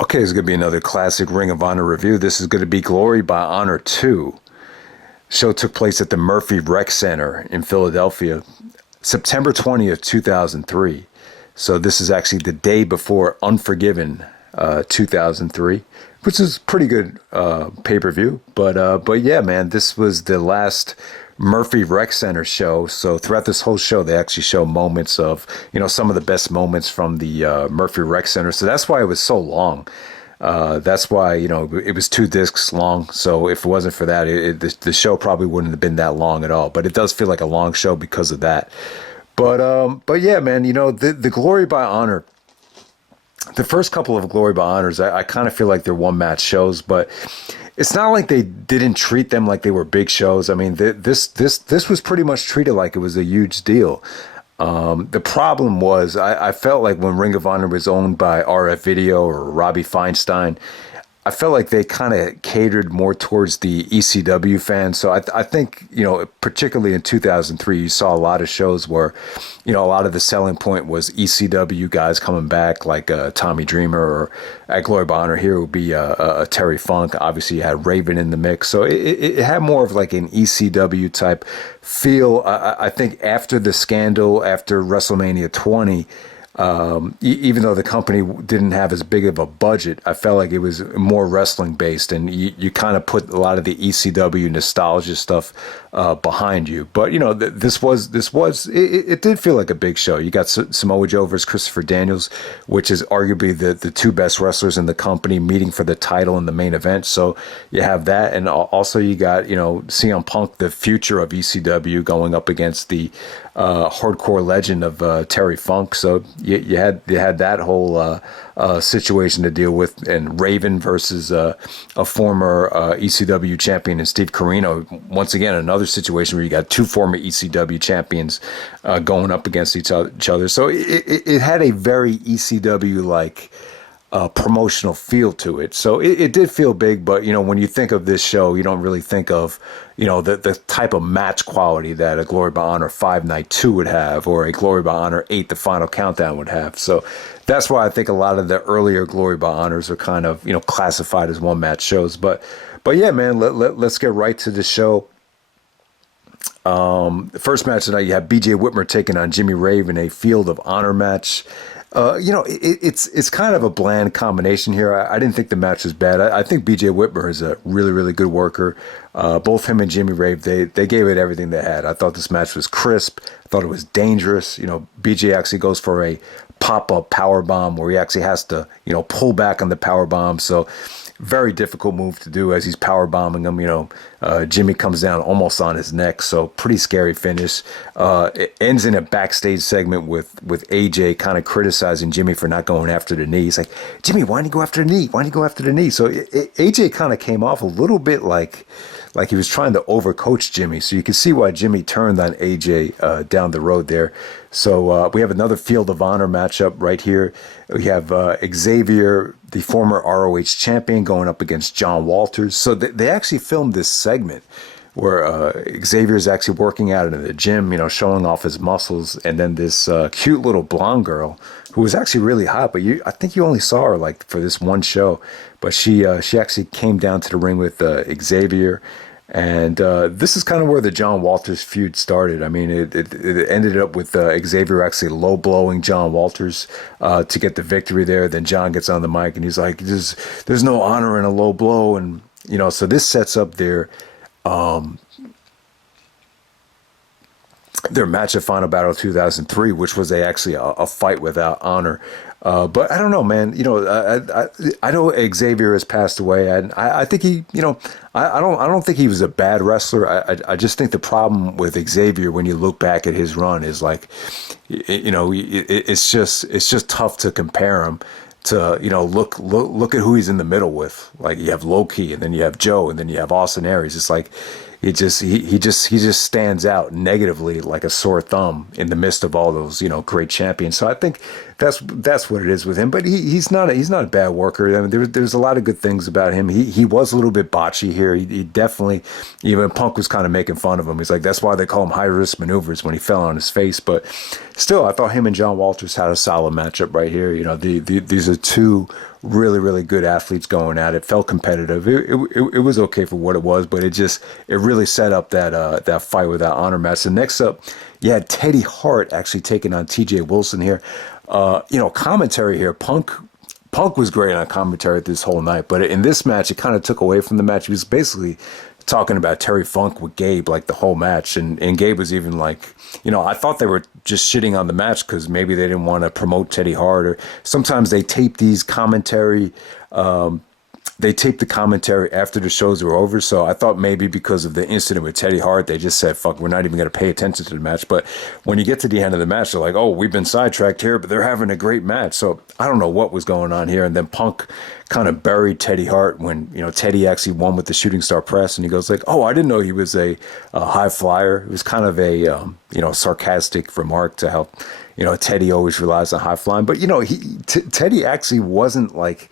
Okay, it's going to be another classic Ring of Honor review. This is going to be Glory by Honor 2. Show took place at the Murphy Rec Center in Philadelphia, September 20th, 2003. So this is actually the day before Unforgiven 2003, which is pretty good pay-per-view. But yeah, man, this was the last Murphy Rec Center show. So throughout this whole show, they actually show moments of, some of the best moments from the Murphy Rec Center. So that's why it was so long. That's why, it was 2 discs long. So if it wasn't for that, the show probably wouldn't have been that long at all. But it does feel like a long show because of that. But yeah, man, the Glory by Honor, the first couple of Glory by Honors, I kind of feel like they're one-match shows, but it's not like they didn't treat them like they were big shows. I mean, this was pretty much treated like it was a huge deal. The problem was I felt like when Ring of Honor was owned by RF Video or Robbie Feinstein, I felt like they kind of catered more towards the ECW fans. So I think, particularly in 2003, you saw a lot of shows where, a lot of the selling point was ECW guys coming back, like Tommy Dreamer, or at Glory by Honor here would be Terry Funk. Obviously, you had Raven in the mix. So it had more of like an ECW type feel. I think after the scandal, after WrestleMania 20, even though the company didn't have as big of a budget, I felt like it was more wrestling based, and you kind of put a lot of the ECW nostalgia stuff behind you. But it did feel like a big show. You got Samoa Joe versus Christopher Daniels, which is arguably the 2 best wrestlers in the company meeting for the title in the main event. So you have that, and also you got CM Punk, the future of ECW, going up against the hardcore legend of Terry Funk. So you had that whole situation to deal with, and Raven versus a former ECW champion and Steve Corino. Once again, another situation where you got 2 former ECW champions going up against each other. So it had a very ECW like promotional feel to it. So it did feel big, but when you think of this show, you don't really think of the type of match quality that a Glory by Honor 5 Night 2 would have, or a Glory by Honor 8 The Final Countdown would have. So that's why I think a lot of the earlier Glory by Honors are kind of classified as one match shows. But yeah, man, let's get right to the show. The first match tonight, you have BJ Whitmer taking on Jimmy Rave in a Field of Honor match. It's kind of a bland combination here. I didn't think the match was bad. I think BJ Whitmer is a really, really good worker. Both him and Jimmy Rave, they gave it everything they had. I thought this match was crisp. I thought it was dangerous. BJ actually goes for a pop-up power bomb where he actually has to, pull back on the power bomb. So very difficult move to do as he's power bombing him. Jimmy comes down almost on his neck, so pretty scary finish. It ends in a backstage segment with AJ kind of criticizing Jimmy for not going after the knee. He's like, Jimmy, why didn't you go after the knee? Why didn't you go after the knee? So AJ kind of came off a little bit like he was trying to overcoach Jimmy. So you can see why Jimmy turned on AJ down the road there. So we have another Field of Honor matchup right here. We have Xavier, the former ROH champion, going up against John Walters. So they actually filmed this segment where Xavier is actually working out in the gym, showing off his muscles. And then this cute little blonde girl who was actually really hot, but I think you only saw her like for this one show. But she actually came down to the ring with Xavier. And this is kind of where the John Walters feud started. I mean, it ended up with Xavier actually low-blowing John Walters to get the victory there. Then John gets on the mic and he's like, there's no honor in a low blow. And, so this sets up their match at Final Battle 2003, which was actually a fight without honor. But I don't know, man. I know Xavier has passed away, and I think he, I don't think he was a bad wrestler. I just think the problem with Xavier, when you look back at his run, is like, it's just tough to compare him to, look at who he's in the middle with. Like, you have Low Key, and then you have Joe, and then you have Austin Aries. It's like, he just stands out negatively like a sore thumb in the midst of all those great champions. So I think that's what it is with him. But he's not a bad worker. I mean, there's a lot of good things about him. He was a little bit botchy here. He definitely, even Punk was kind of making fun of him. He's like, that's why they call him high risk maneuvers when he fell on his face. But still, I thought him and John Walters had a solid matchup right here. These are two really good athletes going at it. Felt competitive. It was okay for what it was, but it really set up that fight with that honor match. And next up, you had Teddy Hart actually taking on TJ Wilson here. Commentary here, Punk was great on commentary this whole night, but in this match, it kind of took away from the match. He was basically talking about Terry Funk with Gabe like the whole match, and Gabe was even like, I thought they were just shitting on the match because maybe they didn't want to promote Teddy Hart, or sometimes they tape these commentary. They taped the commentary after the shows were over, so I thought maybe because of the incident with Teddy Hart, they just said, fuck, we're not even going to pay attention to the match. But when you get to the end of the match, they're like, oh, we've been sidetracked here, but they're having a great match. So I don't know what was going on here. And then Punk kind of buried Teddy Hart when, Teddy actually won with the shooting star press. And he goes like, oh, I didn't know he was a high flyer. It was kind of a, sarcastic remark to how, Teddy always relies on high flying. But, Teddy actually wasn't like,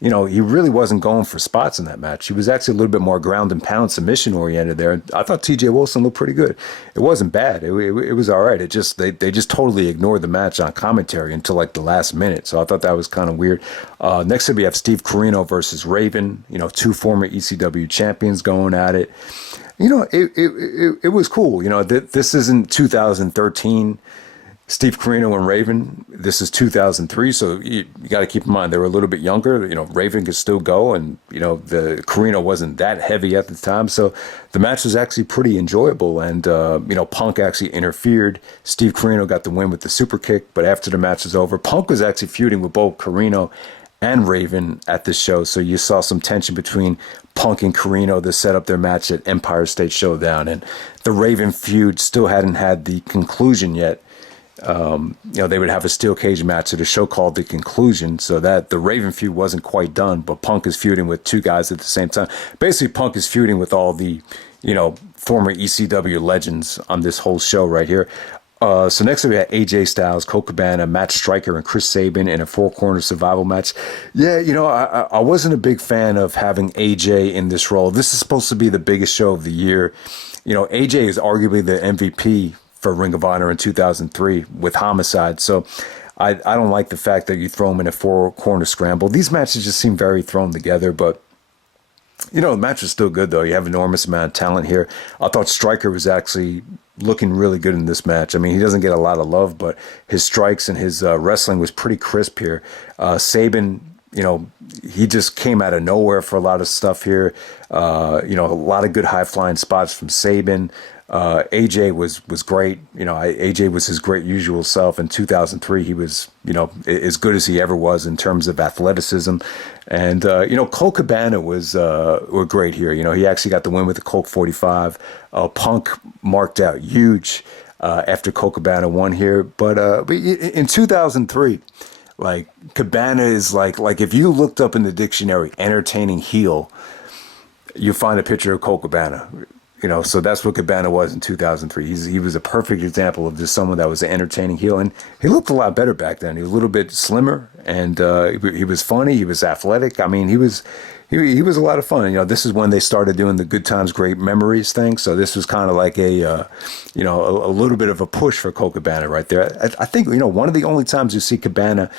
he really wasn't going for spots in that match. He was actually a little bit more ground and pound submission oriented there. And I thought TJ Wilson looked pretty good. It wasn't bad. It was all right. It just, they just totally ignored the match on commentary until like the last minute. So I thought that was kind of weird. Next up, we have Steve Corino versus Raven, two former ECW champions going at it. It was cool. This isn't 2013. Steve Corino and Raven, this is 2003, so you got to keep in mind they were a little bit younger. Raven could still go, and the Corino wasn't that heavy at the time, so the match was actually pretty enjoyable. And Punk actually interfered. Steve Corino got the win with the super kick, but after the match was over, Punk was actually feuding with both Corino and Raven at this show, so you saw some tension between Punk and Corino to set up their match at Empire State Showdown, and the Raven feud still hadn't had the conclusion yet. They would have a steel cage match at a show called The Conclusion, so that the Raven feud wasn't quite done, but Punk is feuding with two guys at the same time. Basically, Punk is feuding with all the, former ECW legends on this whole show right here. So next we had AJ Styles, Colt Cabana, Matt Stryker, and Chris Sabin in a four-corner survival match. Yeah, I wasn't a big fan of having AJ in this role. This is supposed to be the biggest show of the year. AJ is arguably the MVP for Ring of Honor in 2003 with Homicide. So I don't like the fact that you throw him in a four-corner scramble. These matches just seem very thrown together, but the match was still good, though. You have an enormous amount of talent here. I thought Stryker was actually looking really good in this match. I mean, he doesn't get a lot of love, but his strikes and his wrestling was pretty crisp here. Sabin, he just came out of nowhere for a lot of stuff here. A lot of good high-flying spots from Sabin. AJ was great. AJ was his great usual self. In 2003, he was, as good as he ever was in terms of athleticism. And, Colt Cabana were great here. He actually got the win with the Colt 45. Punk marked out huge after Colt Cabana won here. But in 2003, like, Cabana is like if you looked up in the dictionary, entertaining heel, you find a picture of Colt Cabana. So that's what Cabana was in 2003. He was a perfect example of just someone that was an entertaining heel, and he looked a lot better back then. He was a little bit slimmer, and he was funny. He was athletic. I mean, he was a lot of fun. This is when they started doing the Good Times, Great Memories thing. So this was kind of like a little bit of a push for Colt Cabana right there. I think one of the only times you see Cabana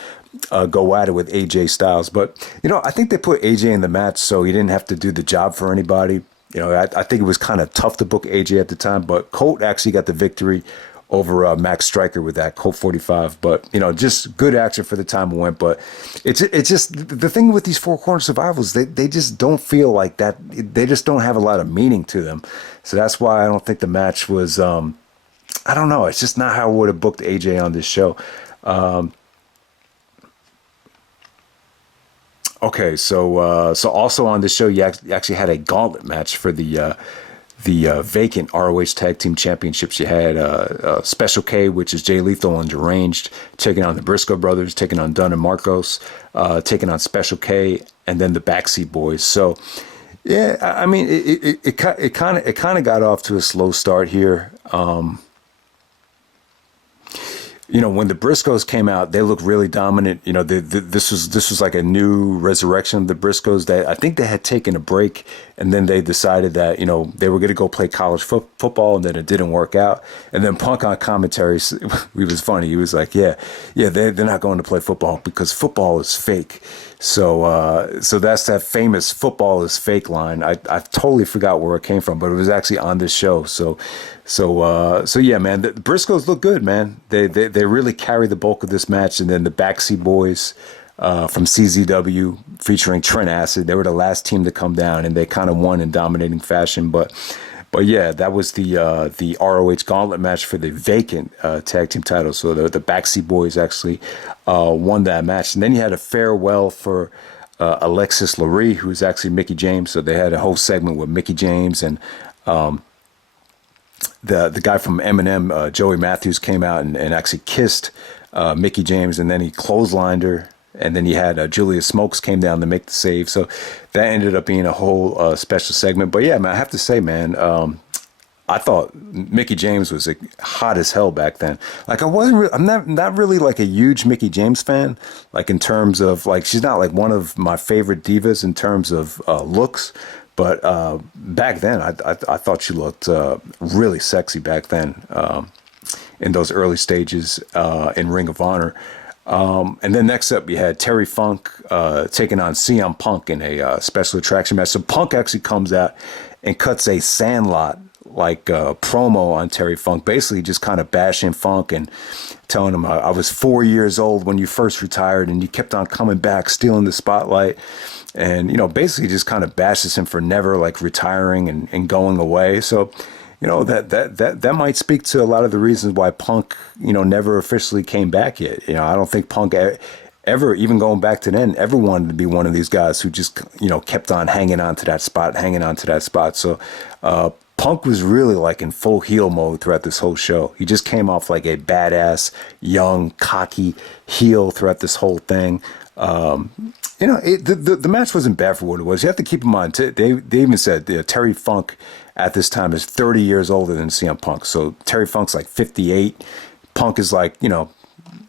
go at it with AJ Styles, but I think they put AJ in the match so he didn't have to do the job for anybody. I think it was kind of tough to book AJ at the time, but Colt actually got the victory over Max Stryker with that Colt 45. But, just good action for the time it went. But it's just the thing with these four-corner survivals, they just don't feel like that. They just don't have a lot of meaning to them. So that's why I don't think the match was, I don't know. It's just not how I would have booked AJ on this show. Okay, so also on this show, you actually had a gauntlet match for the vacant ROH Tag Team Championships. You had Special K, which is Jay Lethal and Deranged, taking on the Briscoe brothers, taking on Dunn and Marcos, taking on Special K, and then the Backseat Boys. So, yeah, I mean, it kind of got off to a slow start here. When the Briscoes came out, they looked really dominant. This was like a new resurrection of the Briscoes. That I think they had taken a break, and then they decided that they were going to go play college football, and then it didn't work out. And then Punk on commentary, he was funny. He was like, "Yeah, they're not going to play football because football is fake." So that's that famous "football is fake" line. I totally forgot where it came from, but it was actually on this show. So yeah, man, the Briscoes look good, man. They really carry the bulk of this match, and then the Backseat Boys from CZW featuring Trent Acid. They were the last team to come down, and they kind of won in dominating fashion. But yeah, that was the ROH Gauntlet match for the vacant tag team title. So the Backseat Boys actually won that match. And then you had a farewell for Alexis Lurie, who's actually Mickie James. So they had a whole segment with Mickie James and the guy from Eminem, Joey Matthews, came out and actually kissed Mickie James, and then he clotheslined her. And then you had Julia Smokes came down to make the save. So that ended up being a whole special segment. But yeah, man, I have to say, man, I thought Mickie James was hot as hell back then. Like I'm not really like a huge Mickie James fan. Like in terms of like, she's not like one of my favorite divas in terms of looks. But back then, I thought she looked really sexy back then in those early stages in Ring of Honor. And then next up, you had Terry Funk taking on CM Punk in a special attraction match. So Punk actually comes out and cuts a Sandlot like promo on Terry Funk, basically just kind of bashing Funk and telling him, I was 4 years old when you first retired and you kept on coming back, stealing the spotlight. And, you know, basically just kind of bashes him for never like retiring and going away. So, you know, that might speak to a lot of the reasons why Punk, you know, never officially came back yet. You know, I don't think Punk ever, even going back to then, ever wanted to be one of these guys who just, you know, kept on hanging on to that spot. So Punk was really like in full heel mode throughout this whole show. He just came off like a badass, young, cocky heel throughout this whole thing. You know, the match wasn't bad for what it was. You have to keep in mind, they even said Terry Funk at this time is 30 years older than CM Punk. So Terry Funk's like 58. Punk is like, you know,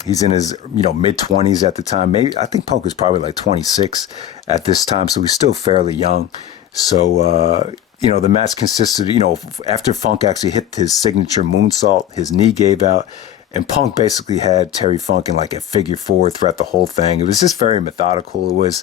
he's in his, you know, mid-20s at the time. Maybe I think Punk was probably like 26 at this time. So he's still fairly young. So, you know, the match consisted, you know, after Funk actually hit his signature moonsault, his knee gave out. And Punk basically had Terry Funk in like a figure four throughout the whole thing. It was just very methodical. It was,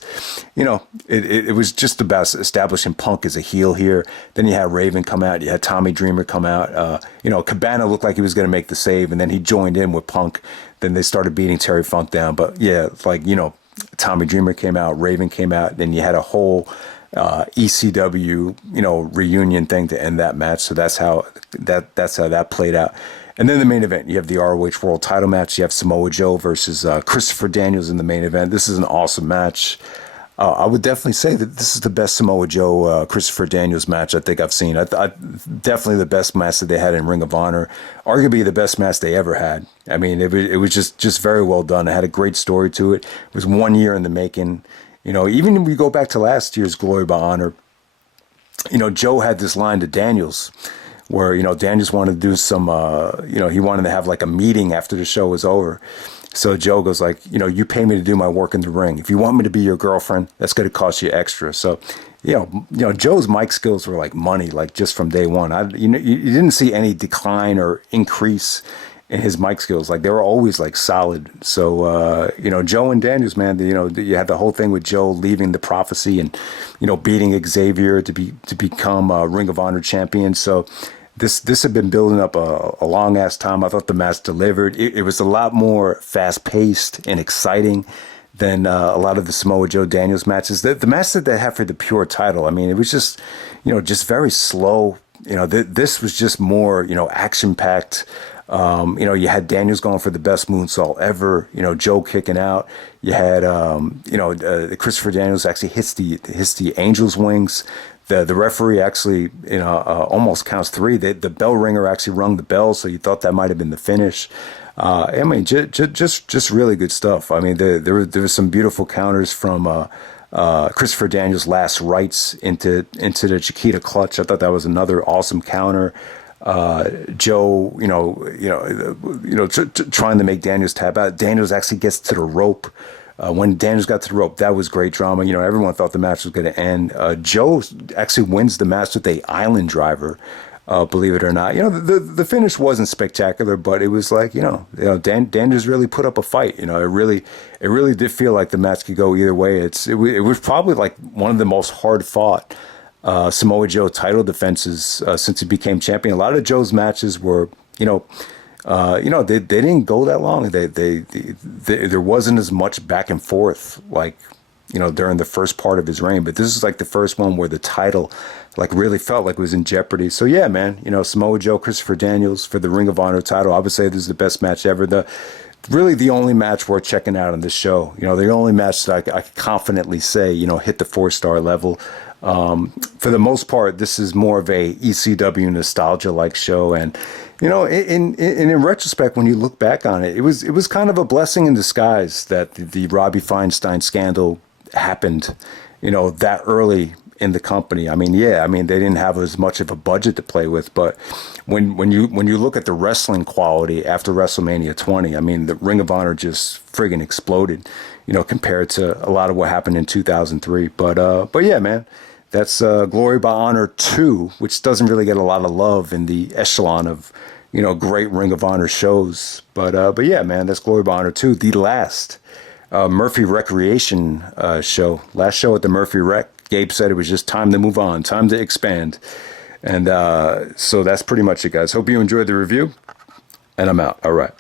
you know, it was just about establishing Punk as a heel here. Then you had Raven come out. You had Tommy Dreamer come out. You know, Cabana looked like he was going to make the save, and then he joined in with Punk. Then they started beating Terry Funk down. But yeah, like, you know, Tommy Dreamer came out. Raven came out. Then you had a whole ECW, you know, reunion thing to end that match. So that's how that played out. And then the main event, you have the ROH World Title match. You have Samoa Joe versus Christopher Daniels in the main event. This is an awesome match. I would definitely say that this is the best Samoa Joe Christopher Daniels match I think I've seen. Definitely the best match that they had in Ring of Honor. Arguably the best match they ever had. I mean, it was just very well done. It had a great story to it. It was 1 year in the making. You know, even if we go back to last year's Glory by Honor, you know, Joe had this line to Daniels where, you know, Daniels wanted to do some, you know, he wanted to have like a meeting after the show was over. So Joe goes like, you know, you pay me to do my work in the ring. If you want me to be your girlfriend, that's going to cost you extra. So, you know, Joe's mic skills were like money, like just from day one. You didn't see any decline or increase in his mic skills. Like they were always like solid. So, you know, Joe and Daniels, man, you know, you had the whole thing with Joe leaving the Prophecy and, you know, beating Xavier to become a Ring of Honor champion. So this had been building up a long ass time. I thought the match delivered. It was a lot more fast paced and exciting than a lot of the Samoa Joe Daniels matches. The match that they had for the pure title, I mean, it was just, you know, just very slow. You know, this was just more, you know, action packed. You know, you had Daniels going for the best moonsault ever. You know, Joe kicking out. You had, you know, Christopher Daniels actually hits the Angel's wings. The referee actually, you know, almost counts three. The bell ringer actually rung the bell, so you thought that might have been the finish. I mean, just really good stuff. I mean, there were some beautiful counters from Christopher Daniels' last rites into the Chiquita clutch. I thought that was another awesome counter. Joe, trying to make Daniels tap out. Daniels actually gets to the rope. When Daniels got to the rope, that was great drama. You know, everyone thought the match was going to end. Joe actually wins the match with a island driver. believe it or not. The finish wasn't spectacular, but it was like, Dan just really put up a fight. It really did feel like the match could go either way. It was probably like one of the most hard fought Samoa Joe title defenses since he became champion. A lot of Joe's matches were, they didn't go that long. There wasn't as much back and forth like, during the first part of his reign. But this is like the first one where the title like really felt like it was in jeopardy. So yeah, man, Samoa Joe, Christopher Daniels for the Ring of Honor title. I would say this is the best match ever. Really the only match worth checking out on this show. The only match that I could confidently say, hit the 4-star level. For the most part, this is more of a ECW nostalgia like show. And, in retrospect, when you look back on it, it was kind of a blessing in disguise that the Robbie Feinstein scandal happened, that early in the company. I mean, they didn't have as much of a budget to play with, but when you look at the wrestling quality after WrestleMania 20, I mean, the Ring of Honor just friggin' exploded, compared to a lot of what happened in 2003. But yeah, man, that's Glory by Honor 2, which doesn't really get a lot of love in the echelon of, great Ring of Honor shows. But yeah, man, that's Glory by Honor 2, the last Murphy Recreation show. Last show at the Murphy Rec. Gabe said it was just time to move on, time to expand. And so that's pretty much it, guys. Hope you enjoyed the review. And I'm out. All right.